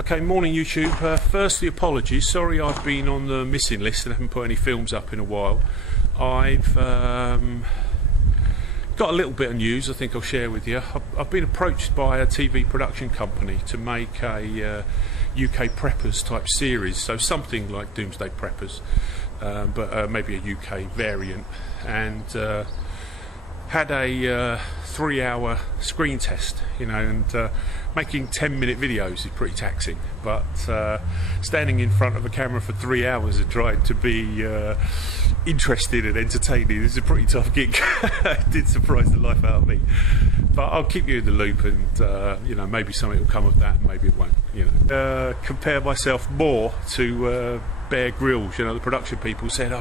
Okay, morning YouTube. Firstly, apologies. Sorry I've been on the missing list and haven't put any films up in a while. I've got a little bit of news I think I'll share with you. I've been approached by a TV production company to make a UK Preppers type series, so something like Doomsday Preppers, but maybe a UK variant, and had a 3-hour screen test, and making 10-minute videos is pretty taxing, but standing in front of a camera for 3 hours and trying to be interested and entertaining is a pretty tough gig. It did surprise the life out of me, but I'll keep you in the loop, and maybe something will come of that, maybe it won't. Compare myself more to Bear Grylls. The production people said,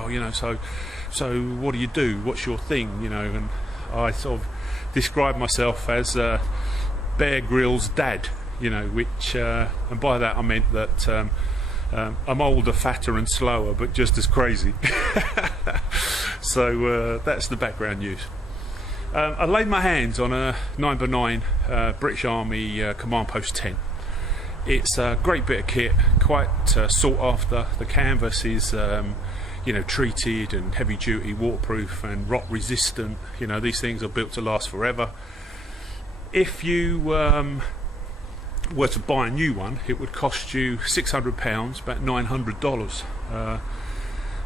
so what do you do, what's your thing, and I sort of describe myself as Bear Grylls' dad, which and by that I meant that I'm older, fatter and slower, but just as crazy. So that's the background news. I laid my hands on a 9x9 British Army Command Post 10. It's a great bit of kit, quite sought after. The canvas is treated and heavy duty, waterproof and rot resistant. These things are built to last forever. If you were to buy a new one, it would cost you £600, about $900.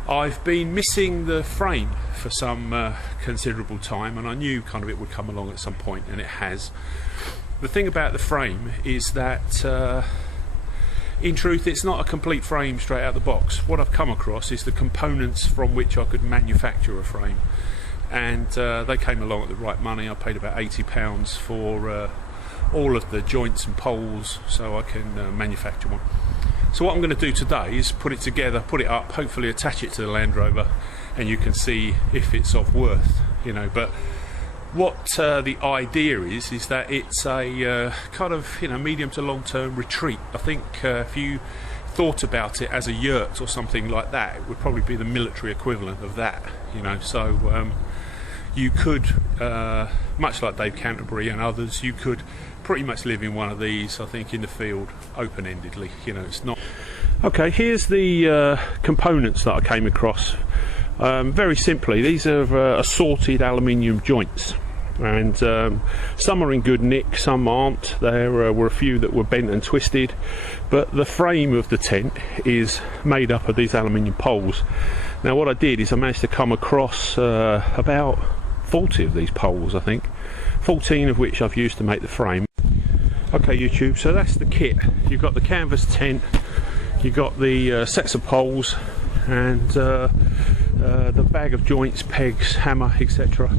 I've been missing the frame for some considerable time, and I knew kind of it would come along at some point, and it has. The thing about the frame is that in truth it's not a complete frame straight out the box. What I've come across is the components from which I could manufacture a frame, and they came along at the right money. I paid about £80 for all of the joints and poles so I can manufacture one. So what I'm going to do today is put it together, put it up, hopefully attach it to the Land Rover, and you can see if it's of worth, but what the idea is that it's a kind of medium to long term retreat. I think if you thought about it as a yurt or something like that, it would probably be the military equivalent of that, so you could, much like Dave Canterbury and others, you could pretty much live in one of these, I think, in the field open-endedly. It's not. Okay, here's the components that I came across. Very simply, these are assorted aluminium joints, and some are in good nick, some aren't. There were a few that were bent and twisted, but the frame of the tent is made up of these aluminium poles. Now what I did is I managed to come across about 40 of these poles, I think, 14 of which I've used to make the frame. Okay YouTube, so that's the kit. You've got the canvas tent, you've got the sets of poles, and the bag of joints, pegs, hammer, etc.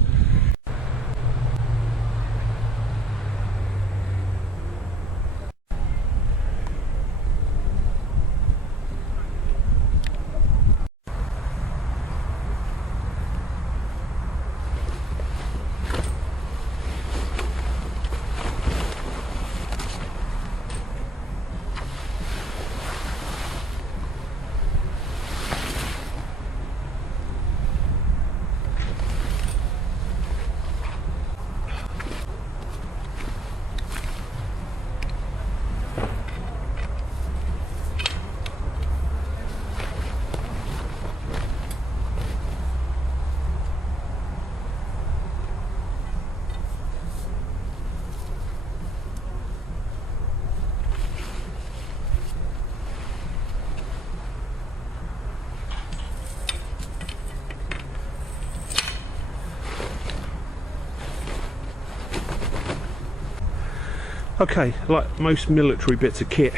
Okay, like most military bits of kit,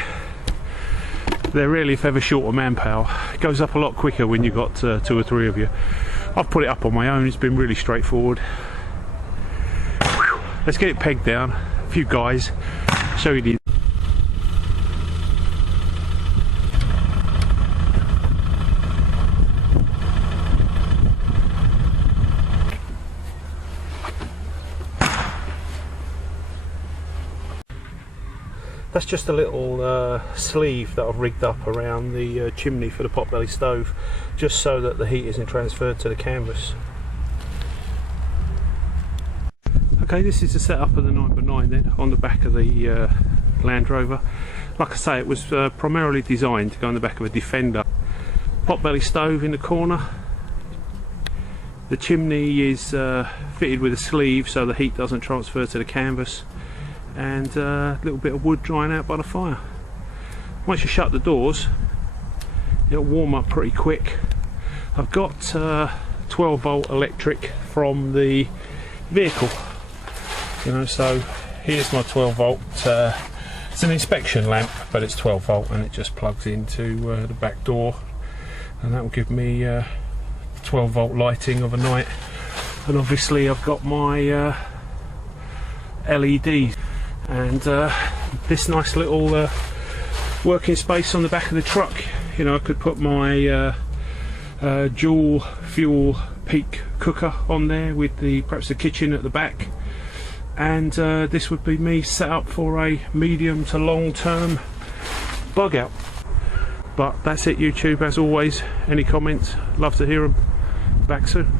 they're really, if ever, short of manpower. It goes up a lot quicker when you've got 2 or 3 of you. I've put it up on my own, it's been really straightforward. Let's get it pegged down, a few guys, show you the That's just a little sleeve that I've rigged up around the chimney for the potbelly stove, just so that the heat isn't transferred to the canvas. Okay, this is the setup of the 9x9 then, on the back of the Land Rover. Like I say, it was primarily designed to go on the back of a Defender. Potbelly stove in the corner. The chimney is fitted with a sleeve so the heat doesn't transfer to the canvas, and a little bit of wood drying out by the fire. Once you shut the doors, it'll warm up pretty quick. I've got 12 volt electric from the vehicle, you know, so here's my 12 volt. It's an inspection lamp, but it's 12 volt and it just plugs into the back door, and that will give me 12 volt lighting of a night. And obviously I've got my LED and this nice little working space on the back of the truck. You know, I could put my dual fuel peak cooker on there with perhaps the kitchen at the back, and this would be me set up for a medium to long term bug out. But that's it, YouTube. As always, any comments, love to hear them. Back soon.